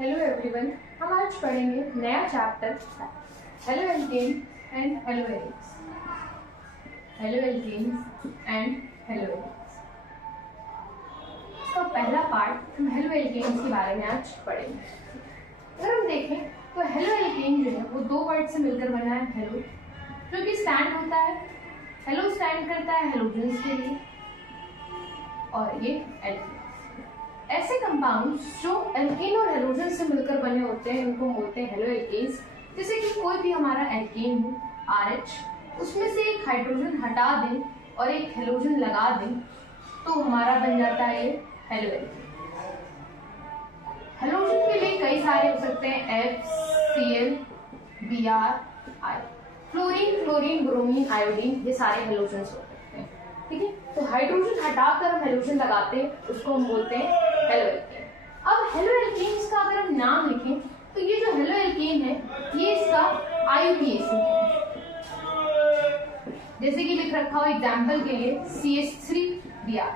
Hello everyone, हम आज पढ़ेंगे नया chapter haloalkane and haloarenes. Haloalkanes and haloarenes, इसका पहला पार्ट हम हेलो एल्केन्स के बारे में आज पढ़ेंगे। अगर हम देखें तो हेलो एल्केन जो है वो दो वर्ड से मिलकर बना है। हेलो जो कि स्टैंड होता है, हेलो स्टैंड करता है हेलोजेंस के लिए, और ये एल्केन। ऐसे कंपाउंड्स जो एल्केन और हेलोजन से मिलकर बने होते हैं उनको बोलते हैं हेलो एल्केन्स। जैसे कि कोई भी हमारा एल्केन हो RH, उसमें से एक हाइड्रोजन हटा दें और एक हेलोजन लगा दें तो हमारा बन जाता है ये हेलो एल्केन। हेलोजन के लिए कई सारे हो सकते हैं, FCl, Br, I, fluorine, chlorine, bromine, iodine, ये सारे हेलोजेंस होते हैं। ठीक है, तो हाइड्रोजन हटाकर हम हेलोजन लगाते हैं, उसको हम बोलते हैं हेलो एल्केन। अब हेलो एल्केन्स का अगर हम नाम लिखें तो ये जो हेलो एल्केन है ये इसका IUPAC है। जैसे कि लिख रखा हो एग्जांपल के लिए CH3Br।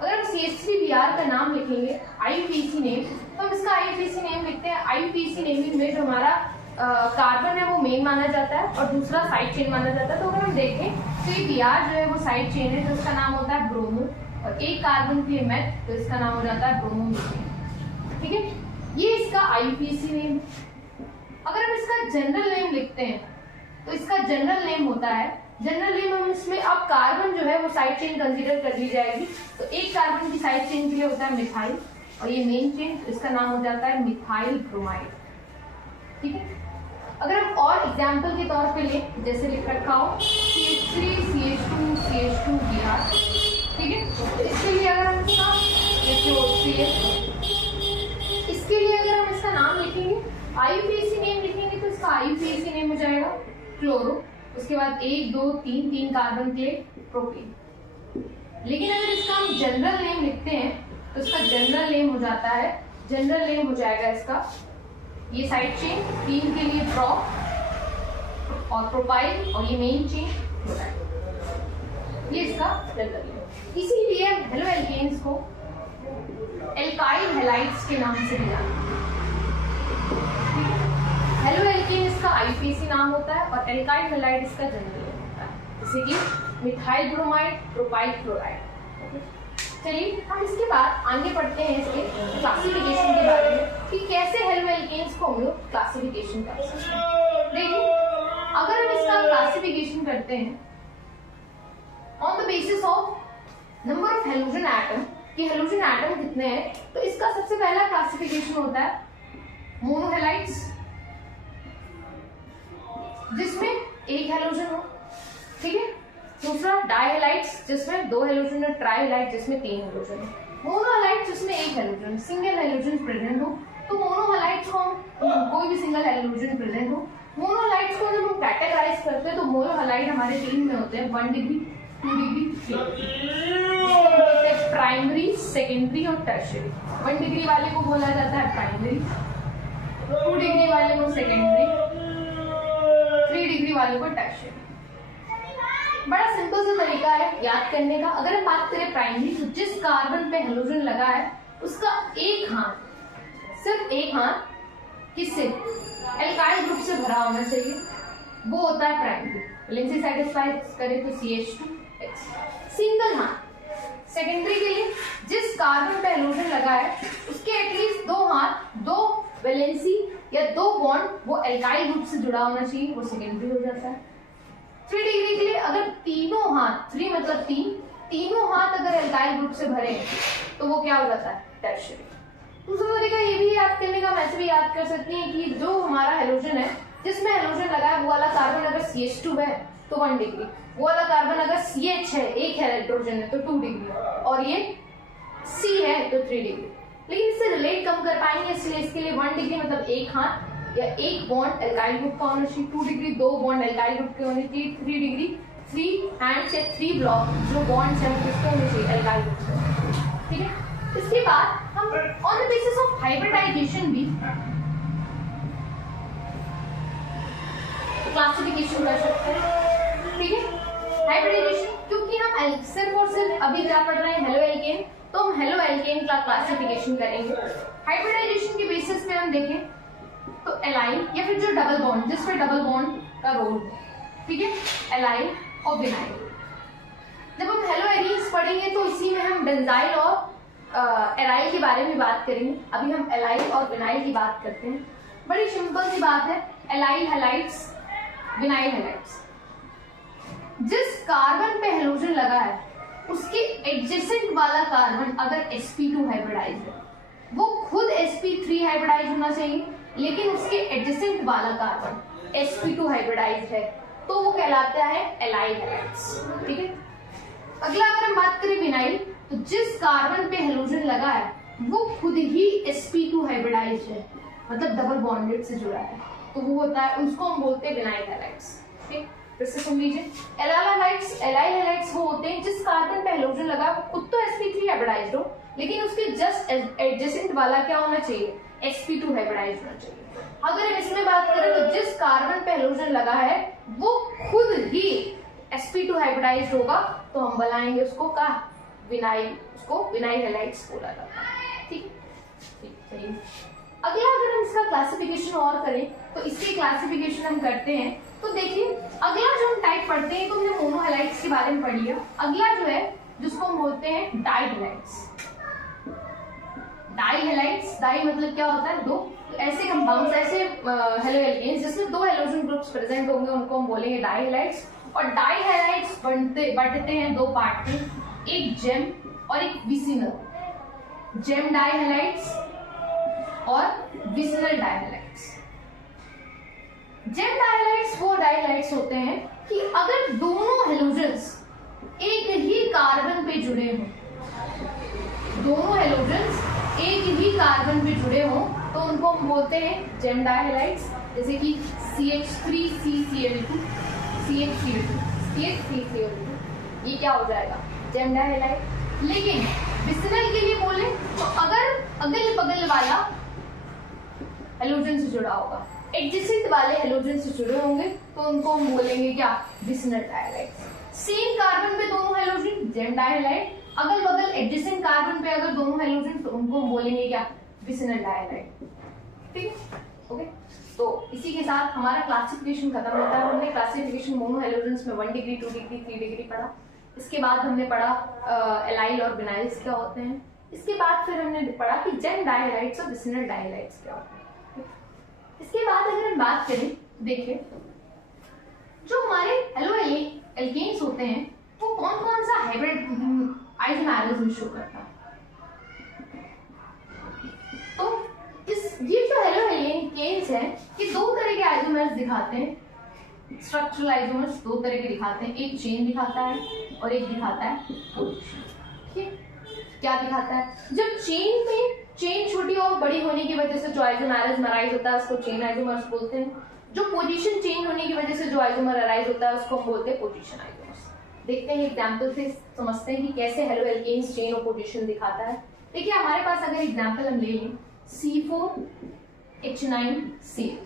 अगर हम CH3Br का नाम लिखेंगे IUPAC नेम, तो हम इसका IUPAC नेम लिखते हैं। IUPAC नेम में जो हमारा कार्बन है वो मेन माना जाता है और दूसरा साइड चेन माना जाता है। तो अगर हम देखें तो ये Br जो है वो साइड चेन है, तो इसका नाम होता है ब्रोमो, और एक कार्बन के लिए मेथ, तो इसका नाम हो जाता है ब्रोमोमीथेन। ठीक है, ये इसका IUPAC नेम। अगर हम इसका जनरल नेम लिखते हैं तो इसका जनरल नेम होता है, जनरल नेम हम इसमें अब कार्बन जो है वो साइड चेन कंसीडर कर ली जाएगी। तो एक कार्बन की साइड चेन के लिए होता है मिथाइल, और ये मेन चेन, तो इसका नाम हो जाता है मिथाइल ब्रोमाइड। ठीक है, अगर हम और एग्जाम्पल के तौर पे लें, जैसे लिख रखा हो CH3, CH2, CH2Br। ठीक है, तो इसके लिए अगर हम इसके लिए अगर हम इसका नाम लिखेंगे, IUPAC नेम लिखेंगे, तो इसका IUPAC नेम हो जाएगा क्लोरो। उसके बाद 1 2 3 कार्बन के लिए प्रोपेन। लेकिन अगर इसका हम जनरल नेम लिखते हैं तो इसका जनरल नेम हो जाता है, जनरल नेम हो जाएगा इसका, ये साइड चेन 3 के लिए प्रोप और प्रोपाइल, और ये मेन चेन ये इसका जनरल नेम। इसीलिए हेलो एल्केन्स को एल्काइल हैलाइड्स के नाम से भी जानते हैं। हेलो एल्केन इसका IUPAC नाम होता है और एल्काइल हैलाइड इसका जनरल नेम होता है, जैसे कि मिथाइल ब्रोमाइड, प्रोपाइल क्लोराइड। चलिए हम इसके बाद आगे बढ़ते हैं इसके क्लासिफिकेशन के बारे में कि कैसे हेलो एल्केन्स को हम लोग क्लासिफिकेशन कर सकते हैं। देखिए, अगर हम इसका क्लासिफिकेशन करते हैं on the basis of number of halogen atom, कि हेलोजन एटम कितने हैं, तो इसका सबसे पहला क्लासिफिकेशन होता है मोनोहेलाइड्स, जिसमें एक हेलोजन हो। ठीक है, दूसरा डाइहेलाइड्स जिसमें 2 हेलोजन है, ट्राइहेलाइड जिसमें 3 हेलोजन है, मोनोहेलाइड जिसमें एक हेलोजन, सिंगल हेलोजन प्रेजेंट हो। तो मोनोहेलाइड्स को हम कोई भी सिंगल हेलोजन प्रेजेंट हो, मोनोहेलाइड्स को जब हम कैटेगराइज करते हैं तो मोनोहेलाइड हमारे 3 में होते हैं, 1 degree, 2 degree, 3 degree. Primary, secondary और टर्शियरी। 1 डिग्री वाले को बोला जाता है प्राइमरी, 2 डिग्री वाले को सेकेंडरी, 3 डिग्री वाले को टर्शियरी। बड़ा सिंपल सा तरीका है याद करने का। अगर हम बात करें प्राइमरी, तो जिस कार्बन पे हेलोजन लगा है उसका एक हाथ, सिर्फ एक हाथ किससे, एल्काइल ग्रुप से भरा होना चाहिए, वो होता है प्राइमरी। वैलेंसी सेटिस्फाई करे तो CH2X, सिंगल हाथ। सेकेंडरी के लिए जिस कार्बन पे हेलोजन लगा है उसके एटलीस्ट 2 हाथ, 2 वैलेंसी या 2 बॉन्ड वो एल्काइल ग्रुप से जुड़ा होना चाहिए, वो सेकेंडरी हो जाता है। 3 डिग्री के लिए अगर तीनों हाथ, 3 मतलब 3, तीनों हाथ अगर एल्काइल ग्रुप से भरे तो वो क्या हो जाता है, टर्शियरी। दूसरा तरीका ये भी याद करने का, वैसे भी याद कर सकती हैं कि जो हमारा हेलोजन है, जिसमें हेलोजन लगा है वो वाला कार्बन अगर CH2 है तो 1 डिग्री, वो वाला कार्बन अगर CH है, एक हाइड्रोजन है, तो 2 डिग्री, और ये C है तो 3 डिग्री। लेकिन इससे रिलेट कम कर पाएंगे, इसलिए इसके लिए 1 डिग्री मतलब एक हाथ या एक बॉन्ड एल्काइल ग्रुप का होना चाहिए, 2 डिग्री 2 बॉन्ड एल्काइल ग्रुप के होने चाहिए, 3 डिग्री 3 हैंड्स या 3 ब्लॉक जो बॉन्ड्स हैं किसके होने चाहिए, एल्काइल ग्रुप के। ठीक है, इसके बाद हम on the basis of hybridisation भी क्लासिफिकेशन कर सकते हैं। ठीक है, हाइब्रिडाइजेशन, क्योंकि हम सिर्फ और सिर्फ अभी क्या पढ़ रहे हैं हेलो एल्केन, तो हम हेलो एल्केन सेकेंड क्लासिफिकेशन करेंगे। हाइब्रिडाइजेशन के बेसिस पे हम देखें तो एलाइन या फिर जो डबल बॉन्ड, जिसमें डबल बॉन्ड का रोल है, ठीक है, एलाइन और विनाइल। जब हम हेलोएरीन्स पढ़ेंगे तो इसी में हम बेंजाइल और एराइल के बारे में बात करेंगे। अभी हम एलाइल और विनाइल की बात करते हैं। बड़ी सिंपल सी बात है, एलाइल हैलाइड्स, विनाइल हैलाइड्स। जिस कार्बन पे हेलोजन लगा है उसके एडजेसेंट वाला कार्बन अगर sp2 हाइब्रिडाइज है, वो खुद sp3 हाइब्रिडाइज होना चाहिए, लेकिन उसके एडजेसेंट वाला कार्बन sp2 हाइब्रिडाइज है तो वो कहलाता है एलाइल हैलाइड्स, ठीक है। अगला अगर हम बात करें विनाइल, तो जिस कार्बन पे हेलोजन लगा है वो खुद ही sp2 हाइब्रिडाइज है, मतलब डबल बॉन्डेड से जुड़ा है, तो वो होता है, उसको हम बोलते हैं विनाइल हैलाइड्स, ठीक। फिर से सुन लीजिए, एलाइल हैलाइड्स वो होते हैं जिस कार्बन पे हेलोजन लगा है वो खुद तो sp3 हाइब्रिडाइज्ड हो, लेकिन उसके जस्ट एडजेसेंट वाला क्या होना चाहिए, sp2 हाइब्रिडाइज होना चाहिए। अगर हम इसमें बात करें तो जिस कार्बन पे हेलोजन लगा है वो खुद ही sp2 हाइब्रिडाइज्ड होगा, तो हम बनाएंगे उसको का विनाइल, उसको विनाइल हैलाइड्स बोला जाता है, ठीक। चलिए अगला अगर हम इसका क्लासिफिकेशन और करें तो इसकी क्लासिफिकेशन हम करते हैं तो देखिए अगला जो हम टाइप पढ़ते हैं तो हमने मोनोहैलाइड्स के बारे में पढ़ लिया। अगला जो है जिसको हम बोलते हैं डाइहैलाइड्स। डाइहैलाइड्स, डाई मतलब क्या होता है, दो। तो ऐसे कंपाउंड्स, ऐसे हेलोएल्केन्स जिसमें दो हेलोजन ग्रुप्स प्रेजेंट होंगे उनको हम बोलेंगे डाइहैलाइड्स। और डाइहैलाइड्स बढ़ते हैं दो पार्ट में, एक जेम और एक विसिनल। जेम डाइहैलाइड्स और विसिनल डाइहैलाइड्स। जेम डाइहैलाइड्स वो डाइहैलाइड्स होते हैं कि अगर दोनों हेलोजन्स एक ही कार्बन पे जुड़े हों, दोनों हेलोजन्स एक ही कार्बन पे जुड़े हों तो उनको हम बोलते हैं जेम डाइहैलाइड्स। जैसे कि CH3CCl2, CH3CCl2, ये क्या हो जाएगा, जेम डाइहैलाइड। लेकिन विसिनल के लिए बोले तो अगर अगल बगल वाला हेलोजन से जुड़ा होगा, एडजेसेंट वाले हेलोजन से जुड़े होंगे तो उनको हम बोलेंगे क्या, विसिनल डाइहैलाइड्स। सेम कार्बन पे दोनों हेलोजन, जेम डाइहैलाइड। अगल बगल एडजेसेंट कार्बन पे अगर दोनों हेलोजन तो उनको हम बोलेंगे क्या, विसिनल डाइहैलाइड, ठीक है, ओके। तो इसी के साथ हमारा क्लासिफिकेशन खत्म होता है। हमने क्लासिफिकेशन मोनो हेलोजन्स में 1 डिग्री, 2 डिग्री, 3 डिग्री पढ़ा। इसके बाद हमने पढ़ा एलाइल और विनाइल्स क्या होते हैं। इसके बाद फिर हमने पढ़ा कि जेम डाइहैलाइड्स और विसिनल डाइहैलाइड्स क्या होते हैं। इसके बाद अगर हम बात करें, देखिए जो हमारे हेलोएल्केन्स होते हैं वो कौन कौन सा हाइब्रिड आइसोमेरिज्म शो करता है। तो ये जो हेलोएल्केन्स है ये दो तरह के आइसोमर्स दिखाते हैं। स्ट्रक्चरल आइसोमर्स दो तरह के दिखाते हैं, एक चेन दिखाता है और एक दिखाता है पोजीशन, ठीक है। क्या दिखाता है, जब चेन में चेन छोटी और बड़ी होने की वजह से जो आइसोमेरिज्म अराइज होता है उसको चेन आइसोमर्स बोलते हैं। जो पोजीशन चेंज होने की वजह से जो आइसोमर अराइज होता है उसको हम बोलते हैं पोजीशन आइसोमर्स। देखते हैं एग्जांपल से समझते हैं कि कैसे हेलोएल्केन्स चेन और पोजीशन दिखाता है। देखिए हमारे पास अगर एग्जांपल हम ले लें C4H9Cl,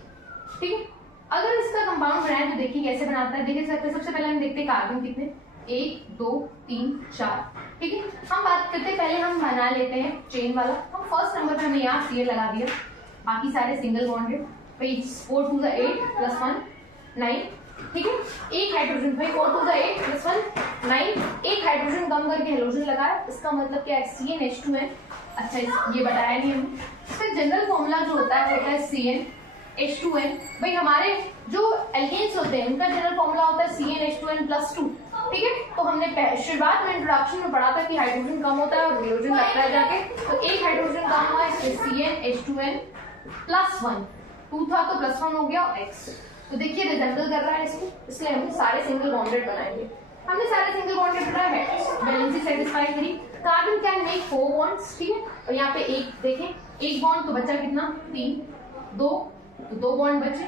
ठीक है। अगर इसका कंपाउंड बनाए तो देखिए कैसे बनाता है। देखिए सबसे पहले हम देखते हैं कार्बन कितने, 1 2 3 4, ठीक है। हम बात करते हैं, पहले हम बना लेते हैं चेन वाला। हम फर्स्ट नंबर पे हमने यहाँ Cl लगा दिया, बाकी सारे सिंगल बॉन्डेड। 4 2 8 + 1 9, ठीक है। एक हाइड्रोजन, भाई 4 2 8 + 1 9, एक हाइड्रोजन कम करके हेलोजन लगा है। इसका मतलब क्या है, CnH2n। अच्छा ये बताया नहीं हमने। इसका जनरल फॉर्मूला जो होता है CnH2n। भाई हमारे जो एल्केन्स होते हैं उनका जनरल फॉर्मूला होता है CnH2n + 2, ठीक है। तो हमने शुरुआत में इंट्रोडक्शन में पढ़ा था कि हाइड्रोजन कम होता है और हेलोजन लगता है जाके, तो एक हाइड्रोजन कम हुआ इसलिए CnH2n + 1, 2 था तो +1 हो गया x। तो देखिए रिजेंबल कर रहा है इसको, इसलिए हम सारे सिंगल बॉन्डेड बनाएंगे। हमने सारे सिंगल बॉन्डेड बनाए हैं, वैलेंसी सेटिस्फाई करी। कार्बन कैन मेक 4 बॉन्ड्स, ठीक है। और यहाँ पे एक देखें, एक बॉन्ड तो बचा कितना, 3, 2 तो 2 बॉन्ड बचे,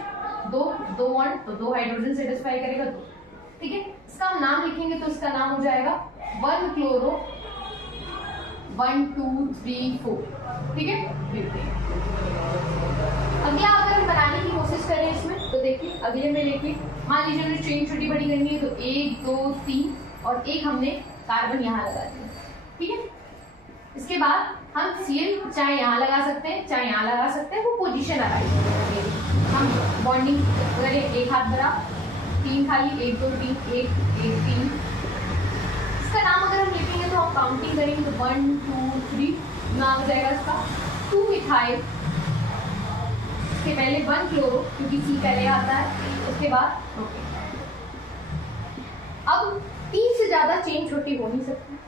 2 बॉन्ड तो 2 हाइड्रोजन सेटिस्फाई करेगा 2, ठीक है। इसका हम नाम लिखेंगे तो इसका नाम हो जाएगा 1 क्लोरो 1 2 3 4, ठीक है। अगला अगर हम बनाने की कोशिश करें इसमें तो देखिए अगले में लेके मान लीजिए हमने चेन छोटी बड़ी करनी है तो 1 2 3 और एक हमने कार्बन यहाँ लगा दिया, ठीक है। उसके बाद हम Cl चाहे यहाँ लगा सकते हैं चाहे यहाँ लगा सकते हैं, वो पोजीशन अराइज करेगी। हम बॉन्डिंग करें, एक हाथ बड़ा, 3 खाली, 1 2 3 1 1 3। इसका नाम अगर हम लिखेंगे तो हम काउंटिंग करेंगे तो 1 2 3 नाम हो जाएगा इसका 2 मिथाइल। उसके पहले 1 क्लोरो क्योंकि C पहले आता है, उसके बाद प्रोपेन। अब 3 से ज्यादा चेन छोटी हो नहीं सकती,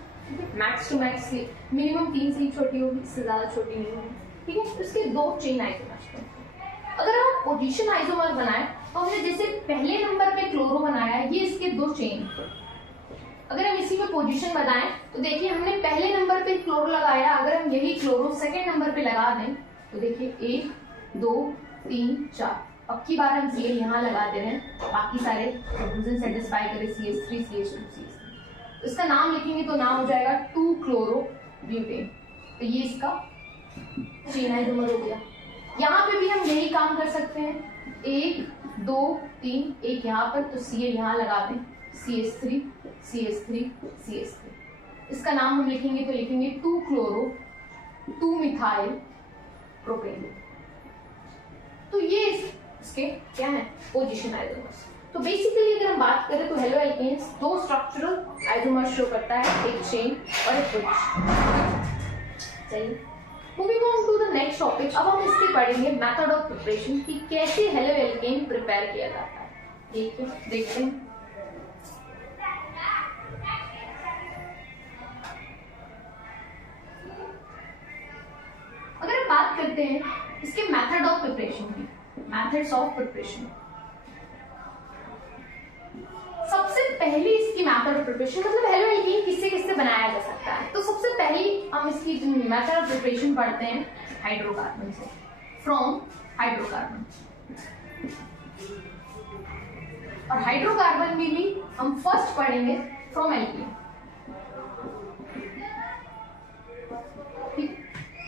मैक्स टू मैक्स मिनिमम 3 से ही छोटी होगी, इससे ज्यादा छोटी नहीं होगी, ठीक है। उसके 2 चेन आइसोमर्स हैं। अगर हम पोजीशन आइसोमर बनाए तो हमने जैसे पहले नंबर पे क्लोरो बनाया है, ये इसके 2 चेन। अगर हम इसी में पोजीशन बनाएं तो देखिए हमने पहले नंबर पे क्लोरो लगाया, अगर हम यही क्लोरो सेकेंड नंबर पे लगा दें तो देखिए 1 2 3 4। अब की बार हम Cl यहाँ लगा दे रहे हैं, बाकी सारे प्रोपोर्शन सेटिस्फाई करें CH3 CH2 CH3। इसका नाम लिखेंगे तो नाम हो जाएगा 2 क्लोरो ब्यूटेन। तो ये इसका चेन आइसोमर हो गया। यहाँ पे भी हम यही काम कर सकते हैं, 1 2 3 1 यहाँ पर, तो Cl यहाँ लगा दें, CH3 CH3 CH3। इसका नाम हम लिखेंगे तो लिखेंगे 2 क्लोरो 2 मिथाइल प्रोपेन। तो ये इसके क्या है पोजीशन आइसोमर्स। तो बेसिकली अगर हम बात करें तो halo alkanes 2 structural isomers show करता है, एक चेन और एक पोजीशन। चलिए moving on to the next topic. अब हम इसके पढ़ेंगे मेथड ऑफ प्रिपरेशन कि कैसे हेलो एल्केन प्रिपेयर किया जाता है। देखिए देखते हैं। अगर हम बात करते हैं इसके मेथड ऑफ प्रिपरेशन की, मेथड्स ऑफ प्रिपरेशन, सबसे पहली इसकी मेथड ऑफ प्रिपरेशन मतलब हेलो एल्केन किससे किससे बनाया जा सकता है। तो सबसे पहली हम इसकी मेथड ऑफ प्रिपरेशन पढ़ते हैं हाइड्रोकार्बन से, फ्रॉम हाइड्रोकार्बन। और हाइड्रोकार्बन में भी हम फर्स्ट पढ़ेंगे फ्रॉम एल्केन।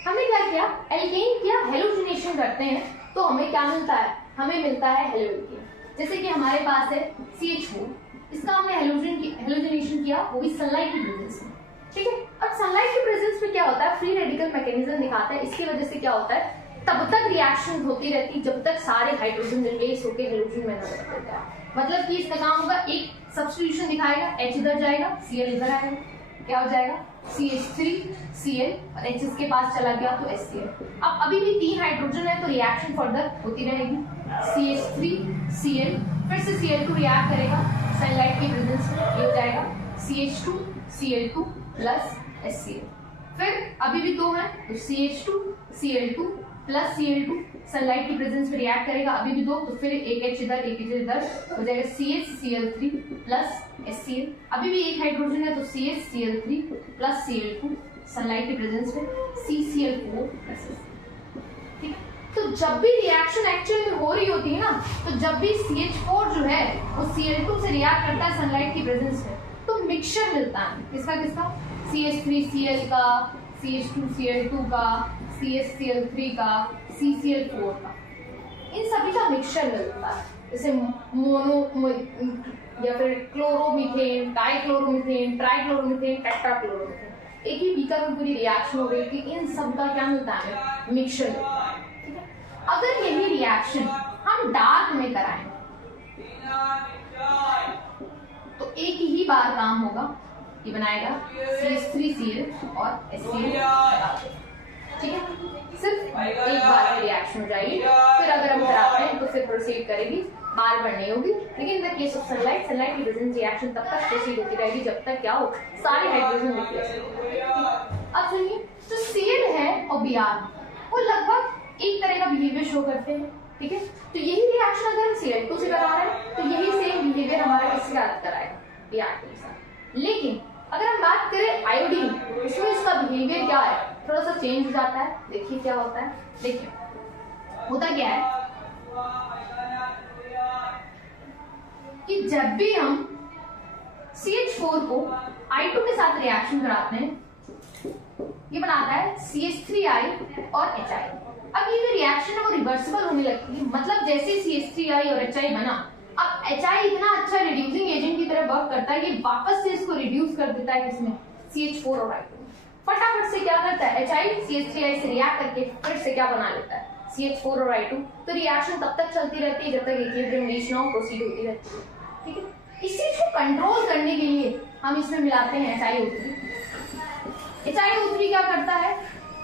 हमने क्या किया, एल्केन किया हेलोजिनेशन करते हैं तो हमें क्या मिलता है, हमें मिलता है हेलो एल्केन। जैसे कि हमारे पास है CH4, इसका हमने हेलोजिनेशन किया, वो भी सनलाइट की प्रेजेंस में, ठीक है। अब सनलाइट की प्रेजेंस में क्या होता है, फ्री रेडिकल मैकेनिज्म दिखाता है। इसकी वजह से क्या होता है, तब तक रिएक्शन होती रहती जब तक सारे हाइड्रोजन रिप्लेस होकर हेलोजन में न बदलता है। मतलब कि इसका काम होगा, एक सब्स्टिट्यूशन दिखाएगा, H इधर जाएगा, Cl इधर आएगा, क्या हो जाएगा CH3 Cl और H इसके पास चला गया तो HCl। अब अभी भी 3 हाइड्रोजन है तो रिएक्शन फर्दर होती रहेगी, CH3 Cl फिर से Cl2 रिएक्ट करेगा सनलाइट की प्रेजेंस में, ये हो जाएगा CH2 Cl2 प्लस HCl। फिर अभी भी 2 है तो CH2 Cl2 plus Cl2 sunlight की प्रेजेंस में रिएक्ट करेगा, अभी भी 2, तो फिर एक H इधर एक H इधर हो जाएगा CH Cl3 प्लस HCl। अभी भी एक हाइड्रोजन है तो CH Cl3 plus Cl2 sunlight की प्रेजेंस में CCl4 प्लस HCl, ठीक। तो जब भी रिएक्शन एक्चुअल में हो रही होती है ना, तो जब भी CH4 जो है वो Cl2 से रिएक्ट करता है सनलाइट की प्रेजेंस में, तो मिक्सचर मिलता है किसका किसका, CH3 Cl का, CH2 Cl2 का, CH Cl3 का, CCl4 का, इन सभी का मिक्सचर मिलता है। जैसे मोनो या फिर क्लोरोमीथेन, डाइक्लोरोमीथेन, ट्राइक्लोरोमीथेन, टेट्राक्लोरोमीथेन, एक ही बीकर में पूरी रिएक्शन हो रही थी, इन सब का क्या मिलता है, मिक्सचर मिलता है, ठीक है। अगर यही रिएक्शन हम डार्क में कराएं तो एक ही बार काम होगा, ये बनाएगा CH3Cl और HCl, ठीक है। सिर्फ एक बार में रिएक्शन हो जाएगी, फिर अगर हम कराते हैं तो फिर प्रोसीड करेगी, बार बार नहीं होगी। लेकिन in the case of sunlight की प्रेजेंस रिएक्शन तब तक प्रोसीड होती रहेगी जब तक क्या हो, सारे हाइड्रोजन रिप्लेस हो। अब सुनिए, जो Cl है और Br वो लगभग एक तरह का बिहेवियर शो करते हैं, ठीक है। तो यही रिएक्शन अगर हम Cl2 से करा रहे हैं तो यही सेम बिहेवियर हमारा किसके साथ कराएगा, Br के साथ। लेकिन अगर हम बात करें आयोडीन, इसमें इसका बिहेवियर क्या है, थोड़ा सा चेंज हो जाता है। देखिए क्या होता है, देखिए होता क्या है कि जब भी हम CH4 को I2 के साथ रिएक्शन कराते हैं, ये बनाता है CH3I और HI। अब ये जो रिएक्शन है वो रिवर्सिबल होने लगती है, मतलब जैसे CH3I और HI बना, अब HI इतना अच्छा रिड्यूसिंग एजेंट की तरह वर्क करता है, ये वापस से इसको रिड्यूस कर देता है किसमें, CH4 और I2। फटाफट से क्या करता है, HiCH3i से रिएक्ट करके फिर से क्या बना लेता है, CH4 और I2। तो रिएक्शन तब तक चलती रहती है जब तक इक्विलिब्रियम रीच ना हो, प्रोसीड होती रहती है। ठीक है, इस चीज को कंट्रोल करने के लिए हम इसमें मिलाते हैं HiO3। HiO3 क्या करता है,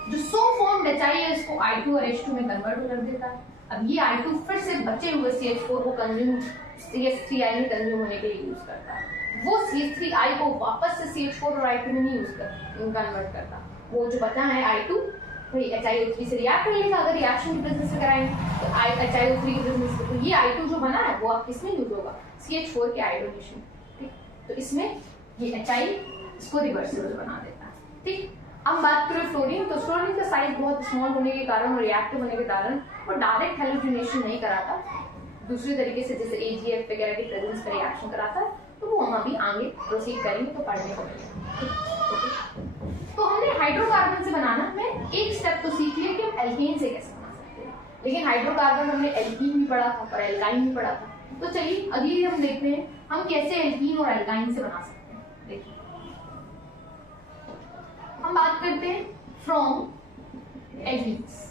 जो सो फॉर्म्ड Hi है इसको I2 और H2 में कन्वर्ट कर देता है। अब ये I2 फिर से बचे हुए CH4 को कंज्यूम CH3i में कंज्यूम होने के लिए यूज करता है। वो CH3i को वापस से CH4 और I2 में नहीं यूज कन्वर्ट करता। वो जो बचा है I2 वही HiO3 से रिएक्ट कर लेगा। अगर रिएक्शन की प्रेजेंस से कराएंगे तो HiO3 की प्रेजेंस से, तो ये I2 जो बना है वो आप किसमें यूज होगा, CH4 के आयोडीनेशन। ठीक, तो इसमें ये Hi इसको रिवर्सिबल बना देता है। ठीक, अब बात करें फ्लोरीन, तो फ्लोरीन का साइज बहुत स्मॉल होने के कारण और रिएक्टिव होने के कारण वो डायरेक्ट हैलोजिनेशन नहीं कराता, दूसरे तरीके से जैसे AgF वगैरह की प्रेजेंस का रिएक्शन कराता है। तो वो हम अभी आगे प्रोसीड करेंगे तो पढ़ने को मिलेगा। तो हमने हाइड्रोकार्बन से बनाना में एक स्टेप तो सीख लिया कि हम एल्केन से कैसे बना सकते हैं, लेकिन हाइड्रोकार्बन हमने एल्कीन भी पढ़ा था और एल्काइन भी पढ़ा था। तो चलिए अगली हम देखते हैं हम कैसे एल्कीन और एल्काइन से बना सकते हैं। देखिए हम बात करते हैं फ्रॉम एल्कीन्स।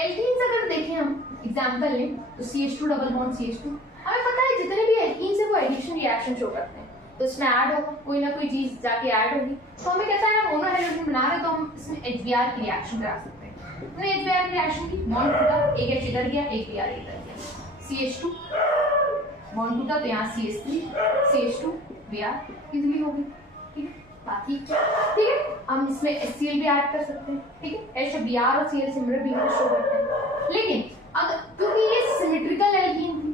एल्कीन्स अगर देखें हम एग्जांपल लें तो CH2 डबल बॉन्ड CH2, हमें पता है जितने भी एल्कीन्स है वो एडिशन रिएक्शन शो करते हैं, तो इसमें ऐड होगा कोई ना कोई चीज जाके ऐड होगी। तो हमें कहता है ना मोनो हाइड्रोजन बना रहे तो हम इसमें HBr की रिएक्शन करा सकते हैं। हमने HBr की रिएक्शन की, बॉन्ड टूटा, एक H इधर गया एक Br इधर गया, CH2 बॉन्ड टूटा तो यहाँ CH3 CH2 Br इजीली होगी। ठीक है, बाकी ठीक है हम इसमें HCl भी ऐड कर सकते हैं। ठीक है, H Br और Cl सिमिलर भी शो करते हैं, लेकिन अगर क्योंकि ये सिमेट्रिकल एल्कीन थी,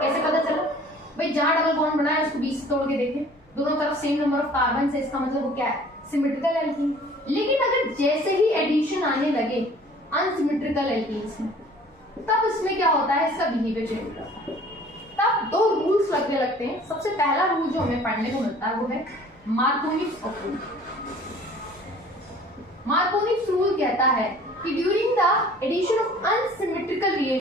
कैसे पता चला भाई, जहां डबल बॉन्ड बना है उसको 20 से तोड़ के देखें, दोनों तरफ सेम नंबर ऑफ कार्बन है, इसका मतलब वो क्या है, सिमेट्रिकल एल्कीन। लेकिन अगर जैसे ही एडिशन आने लगे अनसिमेट्रिकल एल्कीन्स में, तब इसमें क्या होता है, इसका बिहेवियर चेंज होता है। तब दो रूल्स लगने लगते हैं। सबसे पहला रूल जो हमें पढ़ने को मिलता है वो है मार्कोनिक्स रूल। मार्कोनिक्स रूल कहता है कि during the addition of unsymmetrical